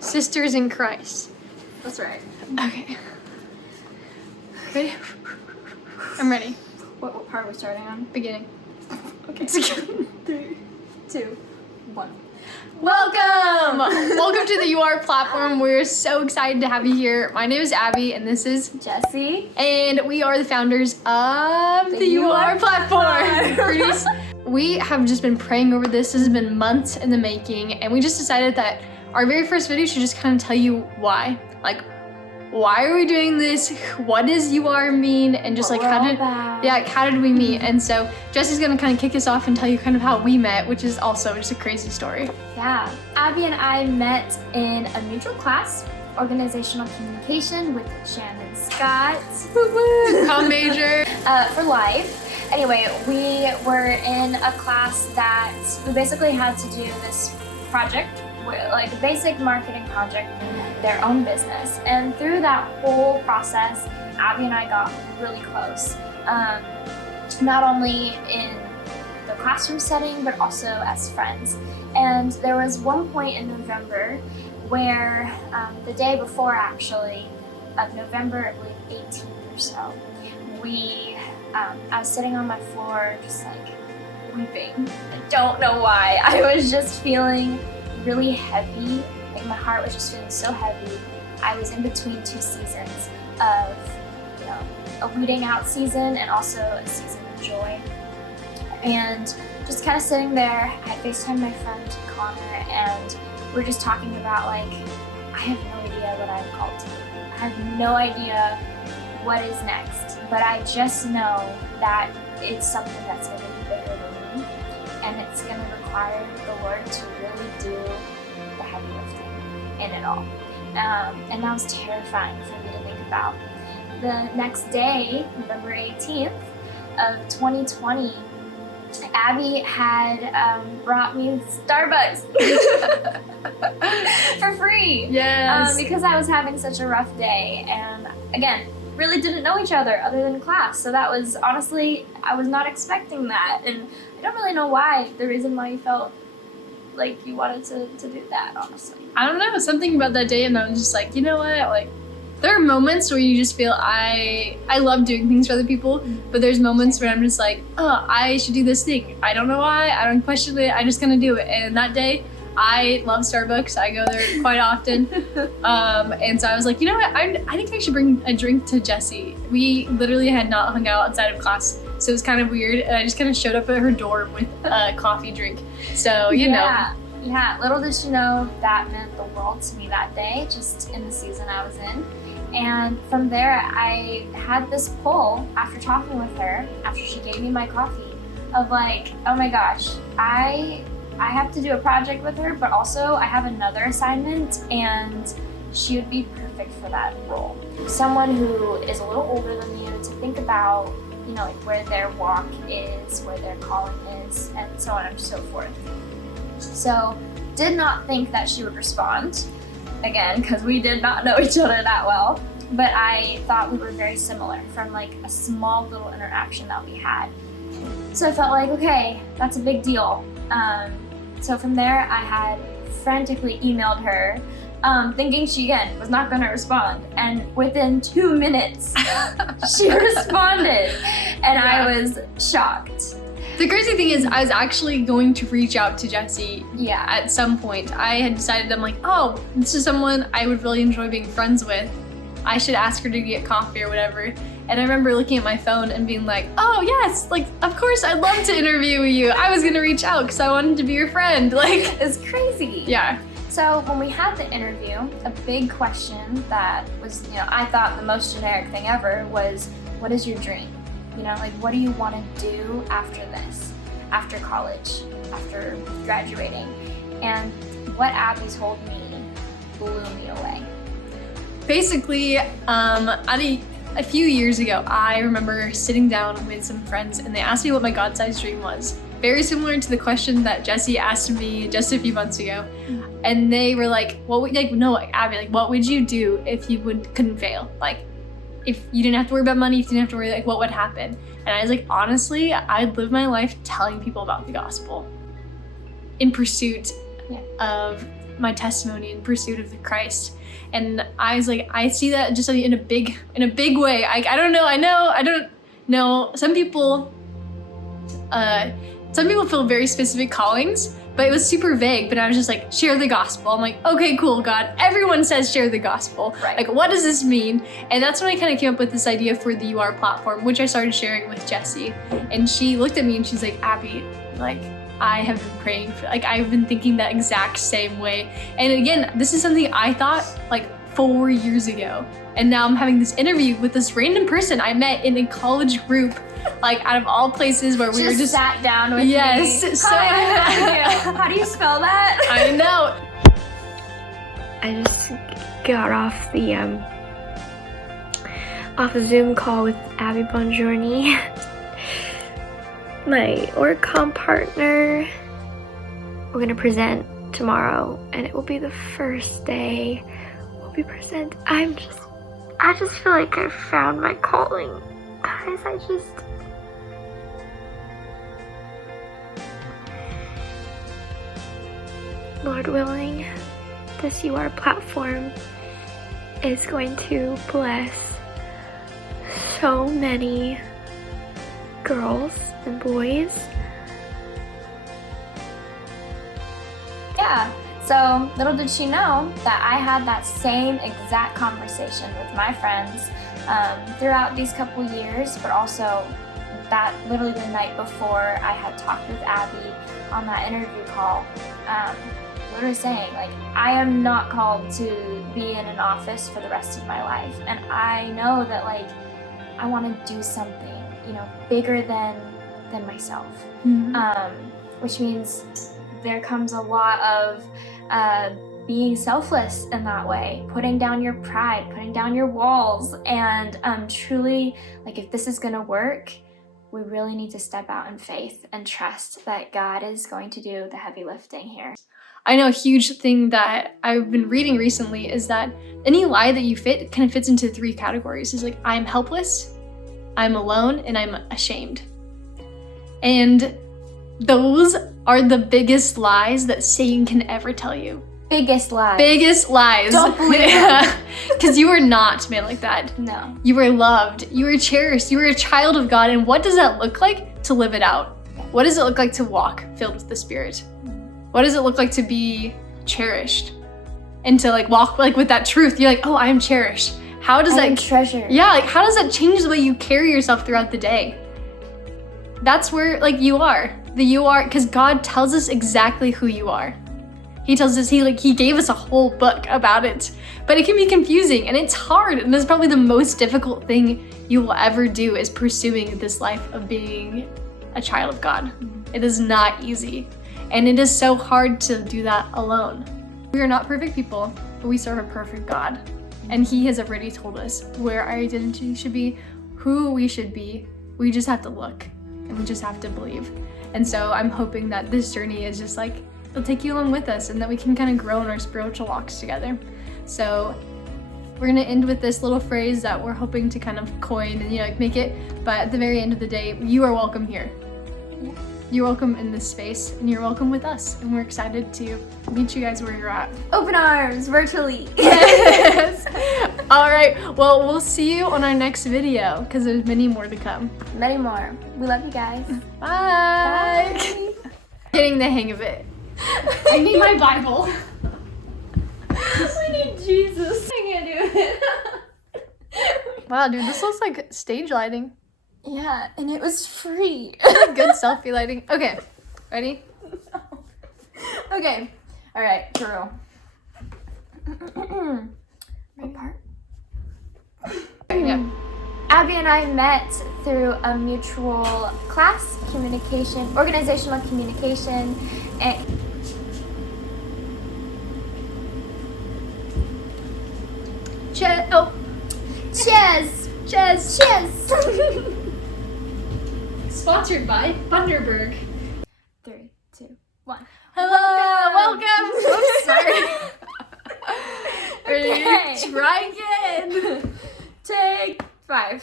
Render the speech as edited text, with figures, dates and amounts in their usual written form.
Sisters in Christ. That's right. Okay. Ready? I'm ready. What part are we starting on? Beginning. Okay. 3, 2, 1. Welcome! Welcome to the UR platform. We're so excited to have you here. My name is Abby, and this is Jessie. And we are the founders of the UR platform. We have just been praying over this. This has been months in the making, and we just decided that our very first video should just kind of tell you why. Like, why are we doing this? What does UR mean? And just What like how we're all did about. how did we meet? And so Jessie's gonna kind of kick us off and tell you kind of how we met, which is also just a crazy story. Yeah. Abby and I met in a mutual class, Organizational Communication, with Shannon Scott. Com major. For life. Anyway, we were in a class that we basically had to do this project, like a basic marketing project in their own business. And through that whole process, Abby and I got really close. Not only in the classroom setting, but also as friends. And there was one point in November where the day before actually, of November, I believe 18th or so, I was sitting on my floor just like weeping. I don't know why. I was just feeling really heavy. Like my heart was just feeling so heavy. I was in between two seasons of, a weeding out season and also a season of joy. And just kind of sitting there, I FaceTimed my friend Connor, and we were just talking about like, I have no idea what I'm called to do. I have no idea what is next, but I just know that it's something that's going to be bigger than me, and it's going to require the Lord to really do the heavy lifting in it all. And that was terrifying for me to think about. The next day, November 18th of 2020, Abby had brought me Starbucks for free. Yes. Because I was having such a rough day, and again, really didn't know each other than class. So that was honestly, I was not expecting that, and I don't really know why. The reason why you felt like you wanted to do that, honestly. I don't know, something about that day, and I was just like, you know what, like, there are moments where you just feel I love doing things for other people, but there's moments where I'm just like, oh, I should do this thing. I don't know why, I don't question it, I'm just gonna do it. And that day, I love Starbucks, I go there quite often. And so I was like, you know what, I think I should bring a drink to Jessie. We literally had not hung out outside of class, so it was kind of weird, and I just kind of showed up at her dorm with a coffee drink. So, you know. Yeah, little did she know that meant the world to me that day, just in the season I was in. And from there, I had this pull after talking with her, after she gave me my coffee, of like, oh my gosh, I have to do a project with her, but also I have another assignment, and she would be perfect for that role. Someone who is a little older than you, to think about, like where their walk is, where their calling is, and so on and so forth. So, did not think that she would respond, again, because we did not know each other that well, but I thought we were very similar from like a small little interaction that we had. So I felt like, okay, that's a big deal. So from there, I had frantically emailed her, thinking she, again, was not going to respond. And within 2 minutes, she responded, and I was shocked. The crazy thing is, I was actually going to reach out to Jessie at some point. I had decided, I'm like, oh, this is someone I would really enjoy being friends with. I should ask her to get coffee or whatever. And I remember looking at my phone and being like, oh yes, like, of course, I'd love to interview you. I was gonna reach out because I wanted to be your friend. Like, it's crazy. Yeah. So when we had the interview, a big question that was, I thought the most generic thing ever was, what is your dream? Like, what do you want to do after this, after college, after graduating? And what Abby told me blew me away. Basically, a few years ago, I remember sitting down with some friends, and they asked me what my God-sized dream was. Very similar to the question that Jessie asked me just a few months ago. And they were like, Abby, what would you do if you couldn't fail? Like, if you didn't have to worry about money, if you didn't have to worry, like, what would happen? And I was like, honestly, I'd live my life telling people about the gospel in pursuit of my testimony in pursuit of Christ. And I was like, I see that just in a big way. I don't know. Some people feel very specific callings, but it was super vague. But I was just like, share the gospel. I'm like, okay, cool, God. Everyone says share the gospel. Right. Like, what does this mean? And that's when I kind of came up with this idea for the You Are platform, which I started sharing with Jessie. And she looked at me and she's like, Abby, like, I have been praying for, like, I've been thinking that exact same way. And again, this is something I thought like 4 years ago. And now I'm having this interview with this random person I met in a college group, like out of all places where we were just sat down with yes, me. so How do you spell that? I know. I just got off the Zoom call with Abby Bonjourni, my org comp partner. We're gonna present tomorrow, and it will be the first day we'll be present. I just feel like I found my calling, guys. Lord willing, this You Are platform is going to bless so many girls and boys. Yeah. So little did she know that I had that same exact conversation with my friends throughout these couple years, but also that literally the night before I had talked with Abby on that interview call, literally saying, like, I am not called to be in an office for the rest of my life. And I know that, like, I want to do something, you know, bigger than myself. Which means there comes a lot of being selfless in that way, putting down your pride, putting down your walls, and truly, like, if this is gonna work, we really need to step out in faith and trust that God is going to do the heavy lifting here. I know a huge thing that I've been reading recently is that any lie that you fit kind of fits into 3 categories. It's like, I'm helpless, I'm alone, and I'm ashamed. And those are the biggest lies that Satan can ever tell you. Biggest lies. Biggest lies. Don't believe them. Because you are not made like that. No. You are loved. You are cherished. You are a child of God. And what does that look like? To live it out. What does it look like to walk filled with the Spirit? What does it look like to be cherished? And to like walk like with that truth. You're like, oh, I am cherished. How does that treasure? Yeah, like how does that change the way you carry yourself throughout the day? That's where like you are. You are, because God tells us exactly who you are. He tells us, he gave us a whole book about it. But it can be confusing and it's hard. And that's probably the most difficult thing you will ever do is pursuing this life of being a child of God. It is not easy. And it is so hard to do that alone. We are not perfect people, but we serve a perfect God. And He has already told us where our identity should be, who we should be. We just have to look and we just have to believe. And so I'm hoping that this journey is just like, it'll take you along with us and that we can kind of grow in our spiritual walks together. So we're gonna end with this little phrase that we're hoping to kind of coin and, you know, like make it, but at the very end of the day, you are welcome here. You're welcome in this space and you're welcome with us. And we're excited to meet you guys where you're at. Open arms, virtually. Yes. All right, well, we'll see you on our next video because there's many more to come. Many more. We love you guys. Bye. Bye. Getting the hang of it. I need my Bible. We need Jesus. I can't do it. Wow, dude, this looks like stage lighting. Yeah, and it was free. Good selfie lighting. Okay, ready? No. Okay. All right, Drew. What part? Yeah. Abby and I met through a mutual class, organizational communication, and cheers! Sponsored by Thunderberg. 3, 2, 1. Hello, welcome. Oops, sorry. Okay. Ready? Try again. Take 5.